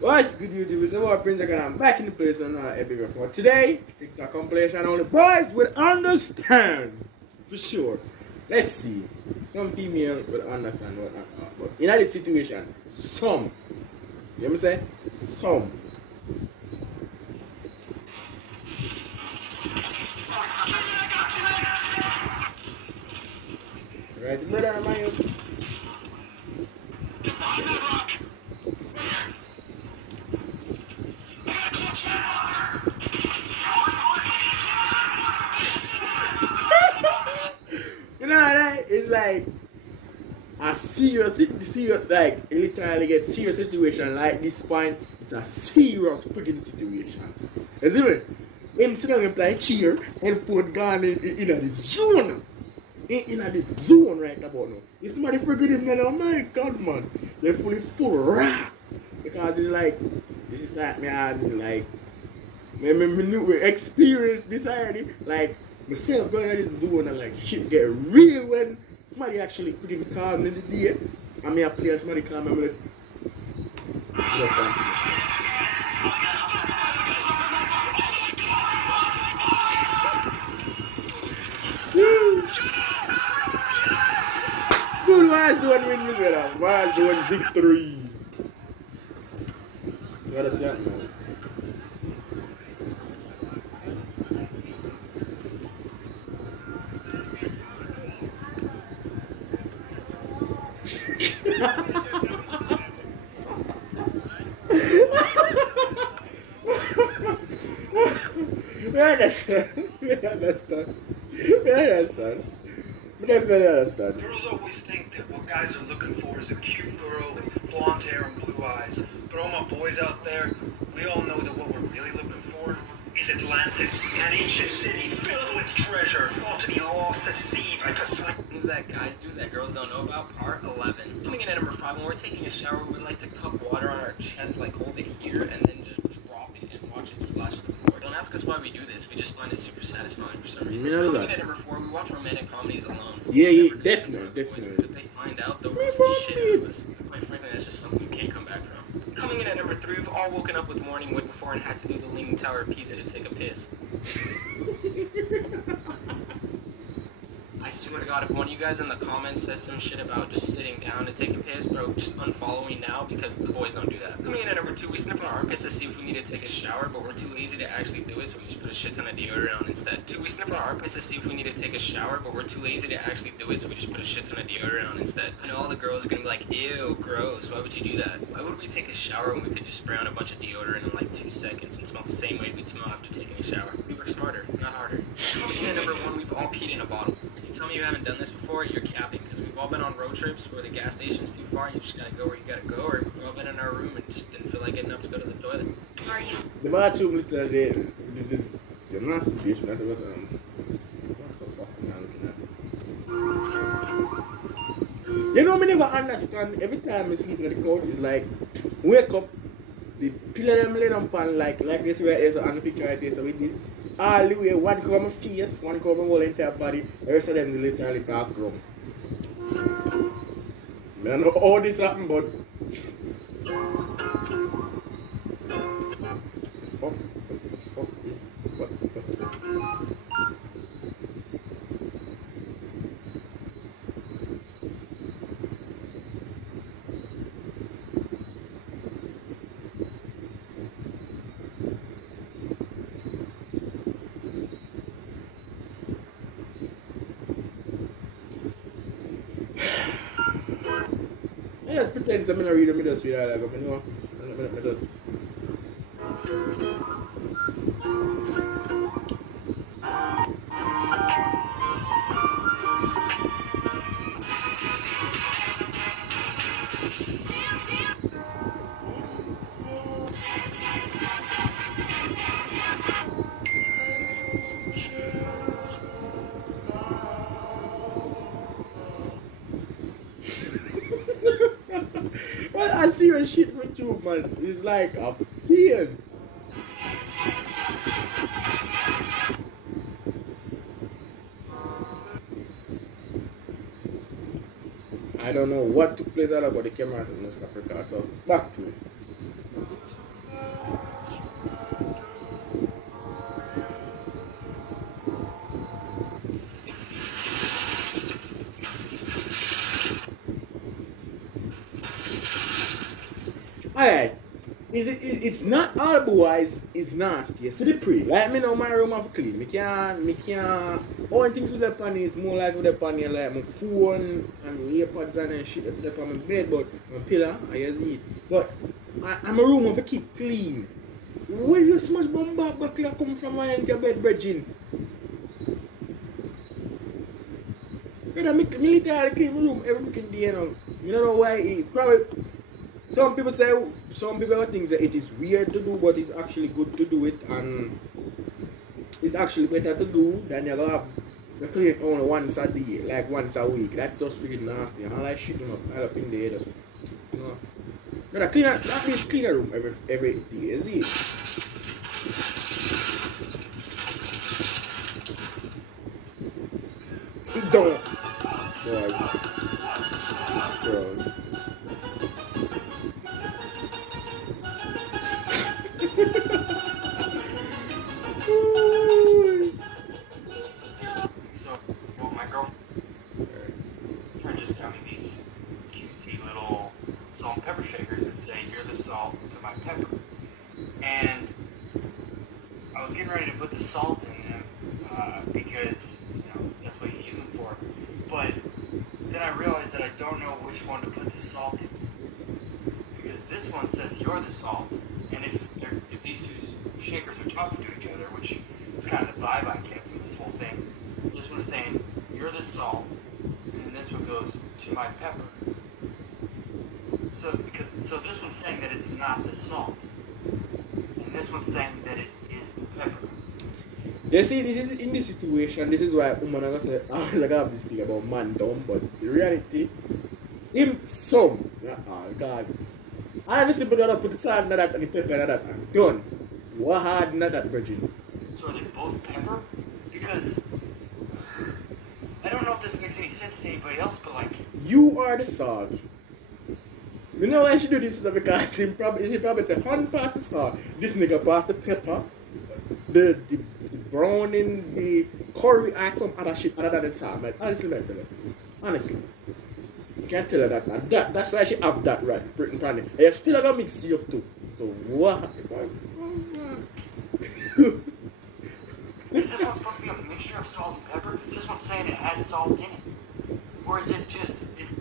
What's good, YouTube? It's about Prince and I'm back in the place on another episode. For today, TikTok compilation only boys will understand for sure. Let's see. Some female will understand what not, but in this situation, some. You know what I'm saying? Some. Right, brother, man. You know that it's like a serious, like it literally get serious situation like this point. It's a serious freaking situation. You see me? Him sit down and play cheer and foot gone in this zone. In this zone right about now. If somebody forget him, man, oh my god, man, they're fully full rap because it's like this is like me and like me experience this already. Like myself going in this zone and like shit get real when somebody actually freaking call me in the day. I mean I play and somebody call me, I'm like, let's start. Good, why is the one win me better? Why is the one victory? You gotta see that now. I understand. I understand. I definitely understand. Girls always think that what guys are looking for is a cute girl with blonde hair and blue eyes. But all my boys out there, we all know that what we're really looking for is Atlantis, an ancient city filled with treasure, thought to be lost at sea by Poseidon. Things that guys do that girls don't know about, part 11. Coming in at number 5, when we're taking a shower, we like to cup water on our chest, like hold it here, and then just drop it and watch it splash the floor. Don't ask us why we do this, we just find it super satisfying for some reason. Coming in at number 4, we watch romantic comedies alone. Yeah, definitely. If they find out, they'll roast the shit out of us. Quite frankly, that's just something you can't come back from. Coming in at number 3, we've all woken up with morning wood before and had to do the Leaning Tower of Pisa to take a piss. I swear to God, if one of you guys in the comments says some shit about just sitting down to take a piss, bro, just unfollow me now because the boys don't do that. Coming in at number 2, we sniff our armpits to see if we need to take a shower, but we're too lazy to actually do it, so we just put a shit ton of deodorant on instead. 2, we sniff our armpits to see if we need to take a shower, but we're too lazy to actually do it, so we just put a shit ton of deodorant on instead. I know all the girls are gonna be like, ew, gross, why would you do that? Why would we take a shower when we could just spray on a bunch of deodorant in like 2 seconds and smell the same way we'd smell after taking a shower? We work smarter, not harder. Coming in at number 1, we've all peed in a bottle. If you tell me you haven't done this before, you're capping, because we've all been on road trips where the gas station's too far and you just gotta go where you gotta go, or we've all been in our room and just didn't feel like getting up to go to the toilet. How are you? The bathroom literally, the nasty bitch, that's what what the fuck am I looking at? You know, me never understand, every time I sleep on the couch, it's like, wake up, the pillow them lay down pan like this right here, so on the picture right here, so with this, all the way, one cover my face, one cover my whole entire body, the rest of them they literally dark room. I don't know how this happened, but the fuck is what does it? I just pretend I'm gonna read the middle sweet like you know. I just well, I see your shit with you, man. It's like a pain. I don't know what took place out about the cameras in the snap record, so back to it. Alright. It's not all boys is nasty. See the pre. Like me know my room have clean. Me can't all things with the pan is more like with the pan like my phone and earpods and shit up on my bed, but my pillow I just eat. But I'm a room have to keep clean. Where you smash bomb back like come from my end your bed, bridging? Brother, me literally clean my room every freaking day, you know. You don't know why it probably some people think that it is weird to do, but it's actually good to do it, and it's actually better to do than you have the clean only once a day, like once a week. That's just freaking nasty. I like shitting up in the head or something. You know. But at least clean a room every day, is it? It don't. Boys. So, well, my girlfriend just got me these cutesy little salt and pepper shakers that say, "You're the salt to my pepper." And I was getting ready to put the salt in them because, that's what you use them for. But then I realized that I don't know which one to put the salt in. Because this one says, "You're the salt." And if these two shakers are talking to each other, which is kind of the vibe I get from this whole thing, this one is saying, "You're the salt," and then this one goes, "To my pepper." So this one's saying that it's not the salt, and this one's saying that it is the pepper. You see, this is in this situation. This is why woman are gonna say, I have this thing about man dumb, but the reality, God. I obviously put the salt in that and the pepper in that and done. What hard in that, virgin? So are they both pepper? Because I don't know if this makes any sense to anybody else, but like, you are the salt. You know why she do this? Because she probably say, "Hun pass the salt. This nigga pass the pepper, the browning, the curry, and some other shit other than the salt." Man, honestly, man, tell her. Honestly. You can't tell her that. And that's why she have that right, Britain Brandy. And you still gonna mix it up too. So what? is this one supposed to be a mixture of salt and pepper? Because this one's saying it has salt in it. Or is it just, it's